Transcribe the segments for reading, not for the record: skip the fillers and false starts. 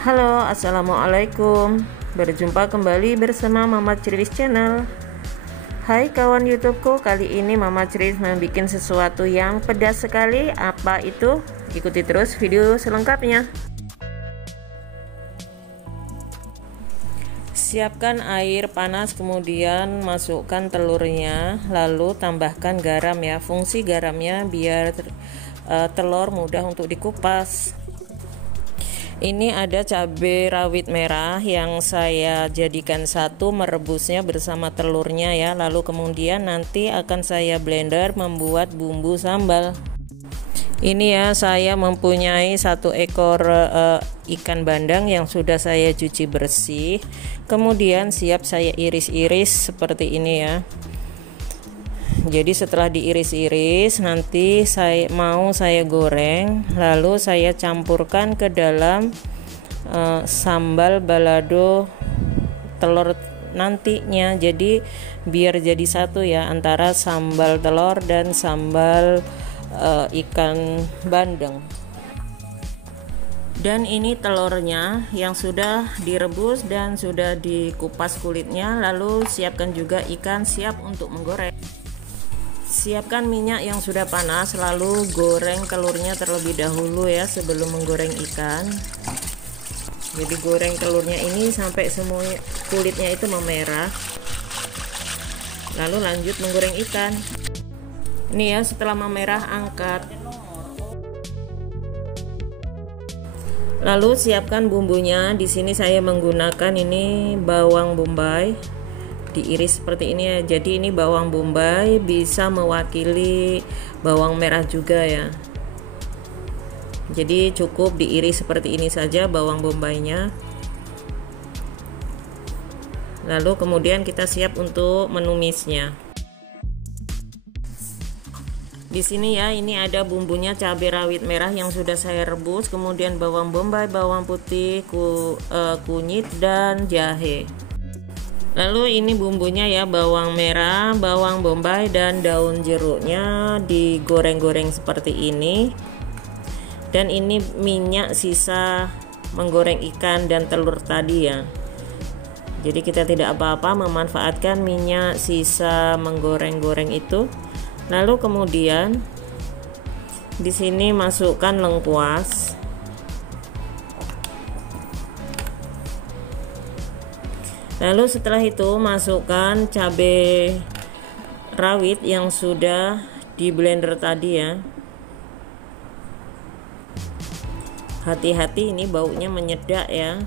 Halo, assalamualaikum. Berjumpa kembali bersama Mama Ceriwis Channel. Hai kawan YouTubeku, kali ini Mama Ceriwis membuat sesuatu yang pedas sekali. Apa itu? Ikuti terus video selengkapnya. Siapkan air panas, kemudian masukkan telurnya, lalu tambahkan garam ya. Fungsi garamnya biar telur mudah untuk dikupas. Ini ada cabai rawit merah yang saya jadikan satu, merebusnya bersama telurnya ya. Lalu kemudian nanti akan saya blender membuat bumbu sambal. Ini ya, saya mempunyai satu ekor ikan bandeng yang sudah saya cuci bersih. Kemudian siap saya iris-iris seperti ini ya. Jadi setelah diiris-iris nanti saya goreng, lalu saya campurkan ke dalam sambal balado telur nantinya. Jadi biar jadi satu ya antara sambal telur dan sambal ikan bandeng. Dan ini telurnya yang sudah direbus dan sudah dikupas kulitnya. Lalu siapkan juga ikan siap untuk menggoreng. Siapkan minyak yang sudah panas, lalu goreng telurnya terlebih dahulu ya sebelum menggoreng ikan. Jadi goreng telurnya ini sampai semua kulitnya itu memerah. Lalu lanjut menggoreng ikan. Ini ya, setelah memerah angkat. Lalu siapkan bumbunya. Di sini saya menggunakan ini bawang bombay. Diiris seperti ini ya. Jadi ini bawang bombay bisa mewakili bawang merah juga ya. Jadi cukup diiris seperti ini saja bawang bombaynya. Lalu kemudian kita siap untuk menumisnya. Di sini ya, ini ada bumbunya, cabai rawit merah yang sudah saya rebus, kemudian bawang bombay, bawang putih, kunyit dan jahe. Lalu ini bumbunya ya, bawang merah, bawang bombay dan daun jeruknya digoreng-goreng seperti ini. Dan ini minyak sisa menggoreng ikan dan telur tadi ya. Jadi kita tidak apa-apa memanfaatkan minyak sisa menggoreng-goreng itu. Lalu kemudian di sini masukkan lengkuas. Lalu setelah itu masukkan cabai rawit yang sudah di blender tadi ya. Hati-hati ini baunya menyedak ya.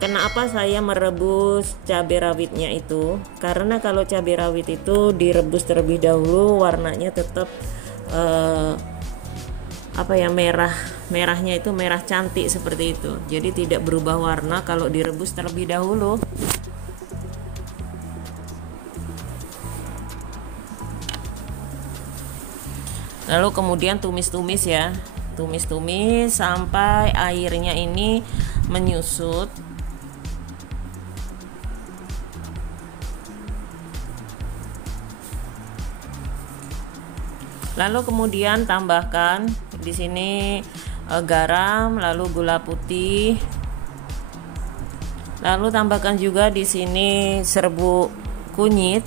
Kenapa saya merebus cabai rawitnya itu? Karena kalau cabai rawit itu direbus terlebih dahulu warnanya tetap merahnya itu merah cantik seperti itu. Jadi tidak berubah warna kalau direbus terlebih dahulu. Lalu kemudian tumis-tumis ya. Tumis-tumis sampai airnya ini menyusut. Lalu kemudian tambahkan di sini garam, lalu gula putih. Lalu tambahkan juga di sini serbuk kunyit.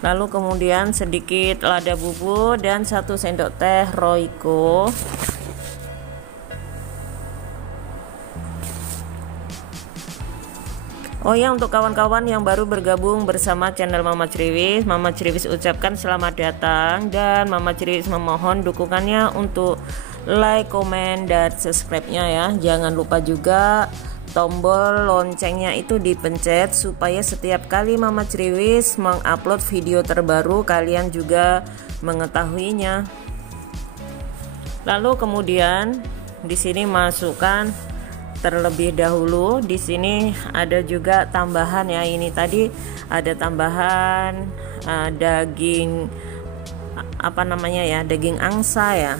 Lalu kemudian sedikit lada bubuk dan 1 sendok teh Royco. Oh ya, untuk kawan-kawan yang baru bergabung bersama channel Mama Ceriwis ucapkan selamat datang, dan Mama Ceriwis memohon dukungannya untuk like, komen, dan subscribe-nya ya. Jangan lupa juga tombol loncengnya itu dipencet supaya setiap kali Mama Ceriwis mengupload video terbaru kalian juga mengetahuinya. Lalu kemudian di sini masukkan terlebih dahulu. Di sini ada juga tambahan ya, ini tadi ada tambahan daging daging angsa ya,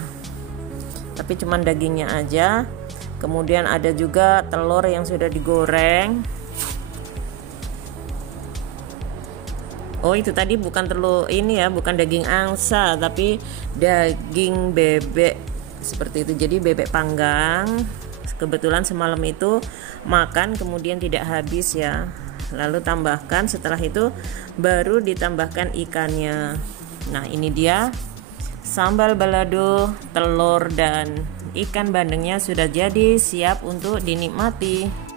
tapi cuman dagingnya aja. Kemudian ada juga telur yang sudah digoreng. Oh, itu tadi bukan telur ini ya, bukan daging angsa, tapi daging bebek seperti itu. Jadi bebek panggang. Kebetulan semalam itu makan kemudian tidak habis ya. Lalu tambahkan, setelah itu baru ditambahkan ikannya. Nah, ini dia sambal balado, telur dan ikan bandengnya sudah jadi, siap untuk dinikmati.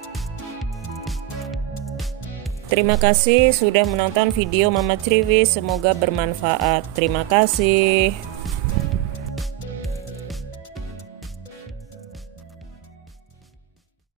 Terima kasih sudah menonton video Mama Triwi, semoga bermanfaat. Terima kasih.